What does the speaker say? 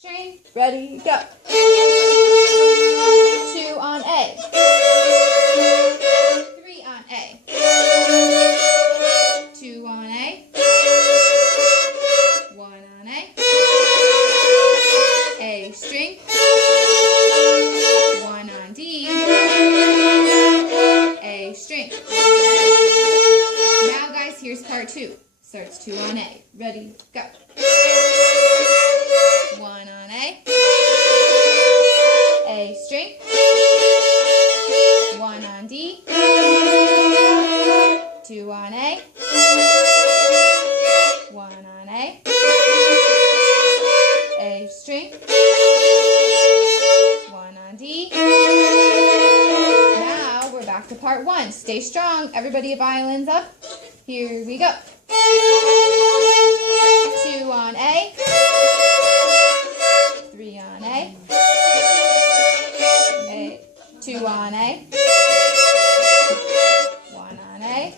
String, ready, go. 2 on A. 3 on A. 2 on A. 1 on A. A string. 1 on D. A string. Now guys, here's part 2. Starts 2 on A. Ready, go. 1 on A. A string. 1 on D. 2 on A. 1 on A. A string. 1 on D. Now we're back to part 1. Stay strong. Everybody, violins up. Here we go. 2 on A. 3 on A. 2 on A. 1 on A.